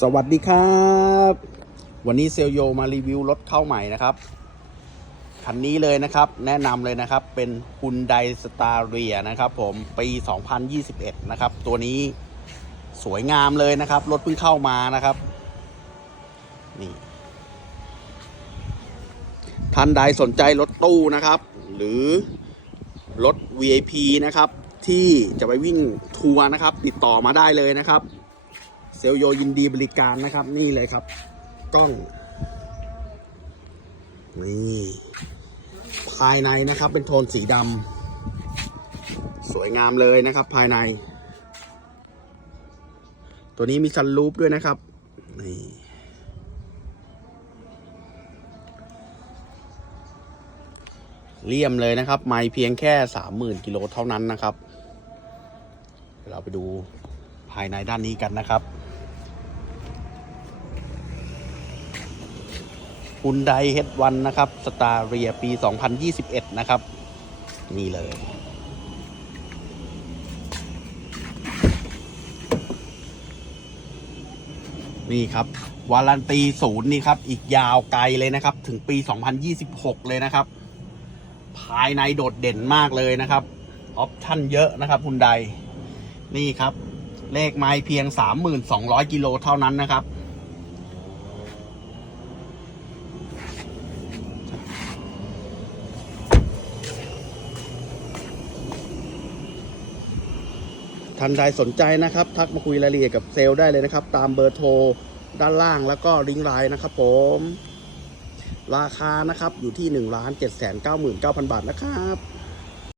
สวัสดีครับ วันนี้เซลโยมารีวิวรถเข้าใหม่นะครับคันนี้เลยนะครับ แนะนำเลยนะครับเป็น Hyundai Staria นะครับ ผมปี 2021 นะครับ ตัวนี้สวยงามเลยนะครับ รถเพิ่งเข้ามานะครับนี่ท่านใดสนใจรถตู้นะครับ หรือรถ VIP นะครับ ที่จะไปวิ่งทัวร์นะครับ ติดต่อมาได้เลยนะครับ เซลโยยินดีบริการนะครับ นี่เลยครับ กล้อง นี่ภายในนะครับ เป็นโทนสีดำสวยงามเลยนะครับ ภายใน ตัวนี้มีซันรูปด้วยนะครับ นี่เลี่ยมเลยนะครับ ไม่เพียงแค่สามหมื่นกิโลเท่านั้นนะครับเดี๋ยวเราไปดูภายในด้านนี้กันนะครับ ฮุนไดเฮดวันนะครับสตาร์เรียปี 2021 นะครับ นี่เลย นี่ครับ วารันตีศูนย์นี่ครับ อีกยาวไกลเลยนะครับ ถึงปี 2026 เลยนะครับ ภายในโดดเด่นมากเลยนะครับ ออปชั่นเยอะนะครับฮุนไดนี่ครับ เลขไม้เพียง 3,200 กิโลเท่านั้นนะครับ ท่านใดสนใจนะครับ ทักมาคุยรายละเอียดกับเซลล์ได้เลยนะครับ ตามเบอร์โทรด้านล่างแล้วก็ลิงก์ไลน์นะครับ ผม ราคานะครับอยู่ที่1 7 9 9 0 0 0บาทนะครับ